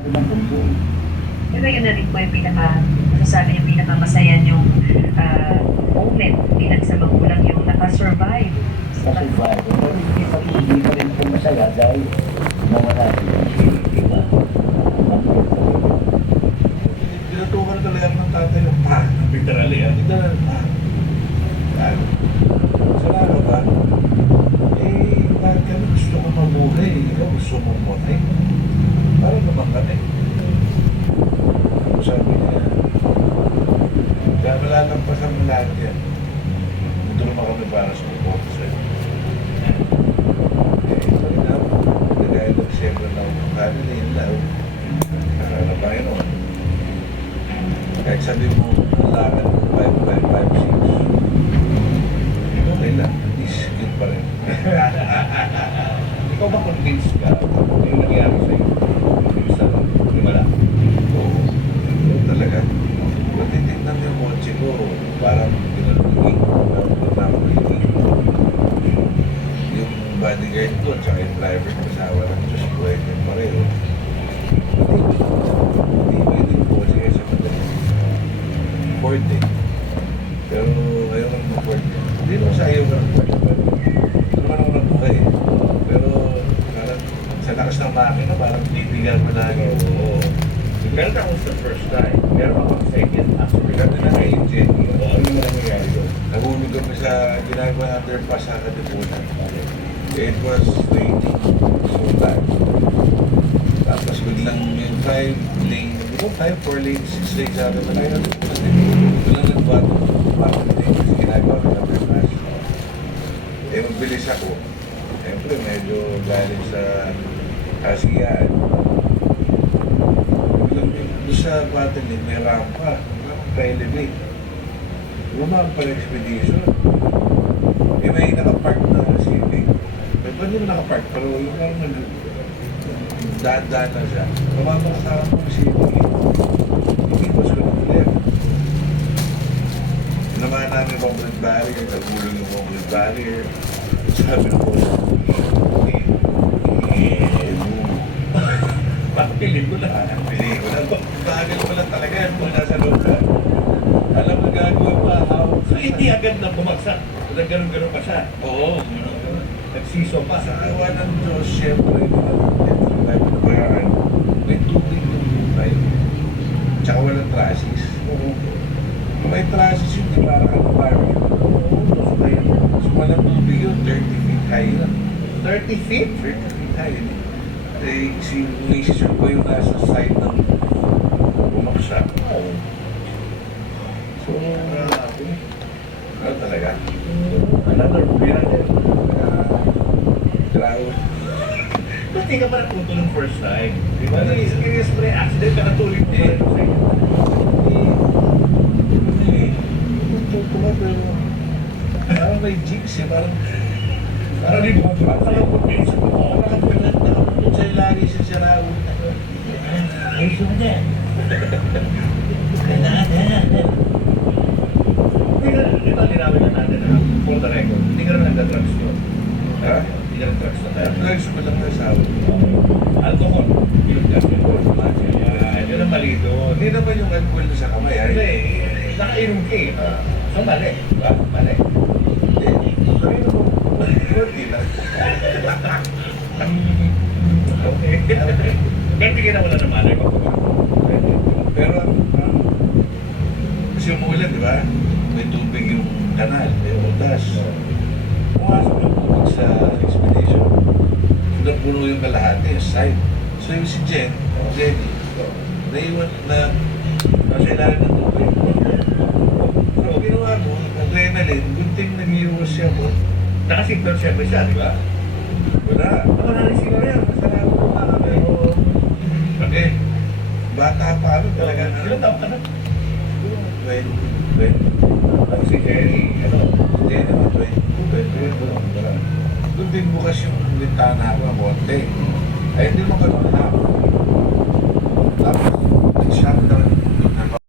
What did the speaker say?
Di ba yun na rin po yung masasabi yung pinakamasaya yung moment bilang sa magulang yung nakasurvive? Nakasurvive. Pero hindi pa rin po masaya dahil nawala si Iba. Tinutukan talaga ng tatay ng pa. Literally, Literal pa. Yan. Salamat ba? Bakit kami gusto ko mabuhay? Ikaw gusto mo mabuhay? Parang naman kami. Sabi niya, kaya malalampasan mo lahat yan. Ito naman kami para sa support sa'yo. Sabi na, nagaya ng siyempre na kanin na yun lang. Nakarabayan o. Kahit sabi mo, ang lakad mo, 5, 5, 5, 6. Okay lang, at least good pa rin. ikaw ba convinced ka yung nangyari sa'yo? Yung sa himala? Oo. Oo talaga. Kung titignan yung kotse ko, parang pinag-ing. Yung bodyguard ko, tsaka yung driver ko, sawa lang Diyos ko, yung pareho. Hindi pwede yung kotse kayo sa madali. Ford eh. Pero ayaw lang ng Ford. Hindi naman sa ayaw ng Ford. Ito naman ako nabuhay eh. Pero parang sa lakas ng makina, parang titigan mo lagi. Oo. Meron ka was the first time. Meron ka pang second after Dati na kay Jen. Ano naman ang nangyari doon? Nahulog kami sa ginagawa underpass sa Katipunan. It was raining so bad. Tapos biglang yung 5 lane, di ba 5, 4 lane, 6 lanes sa atin na kaya biglang nagbato. Bakit na yung ginagawa ng underpass. Mabilis ako. Siyempre medyo galing sa Asiaan. Doon sa battle lane, may rampa. Pa-elevate. Lumang pala expedition. May nakapark na city. May pa din nakapark, pero yung lang daan-daan na siya. Mamamakasawa mo ang city. Hindi ko sa left. Naman namin yung concrete barrier, nagulong yung concrete barrier. Sabi na po, Piling ko na. Piling ko na. Bagal ko lang talaga yan kung nasa loob ka. Alam mo gagawa pa, how? So hindi agad na bumagsak. Nagganon-ganon pa siya. Oo. Nagsiso pa. Sa awa ng Diyos, siyempre, may tubig yung buhay. Tsaka walang trusses. Kung may trusses yun, di parang ano parang so walang tubig yun, 30 feet high lang. 30 feet? 30 feet high. Si misis ko yung nasa side ng bumaksak. So, ano talaga? Another miracle. Grabe. Ba't di ka pa napunto ng first time? Di ba? Experience mo na yung accident, nakatuloy mo pa rin sa iyo. Pero parang may jinx eh, parang Parang di mo parang convince mo. nakapagod sa'yo lagi siya siya raon. Ay, sumunod. Kailangan yan. Ito, linawin na natin na for the record. Hindi ka naman nagda-drugs yun. Ha? Hindi ka nag-drugs na tayo. Drugs ko lang na sabi. Alcohol. Ilog ka. Yun ang mali doon. Hindi naman yung alcohol sa kamay. Hindi, nakainom ka eh. So mali. Diba? Mali. Hindi lang. Okay. Pero hindi ka na wala na malay ko. Pero, kasi umulan, di ba? May tubig yung kanal, may utas. Pumasok yung tubig sa expedition. Puno yung kalahati, yung side. So yung si Jenny, naiwan na nasa ilalim ng tubig. So ginawa mo, adrenaline, gunting nag-iwas siya mo. Nakasignan siyempre siya, di ba? Wala. Ako narising na yan. Kasalanan ko pa kami. Okay. Bata pa ano talaga. Ilan taon ka na? 20. Ako si Jerry, ano? Jenny naman 22. Doon din bukas yung bintana ko, konti. Ay, hindi mo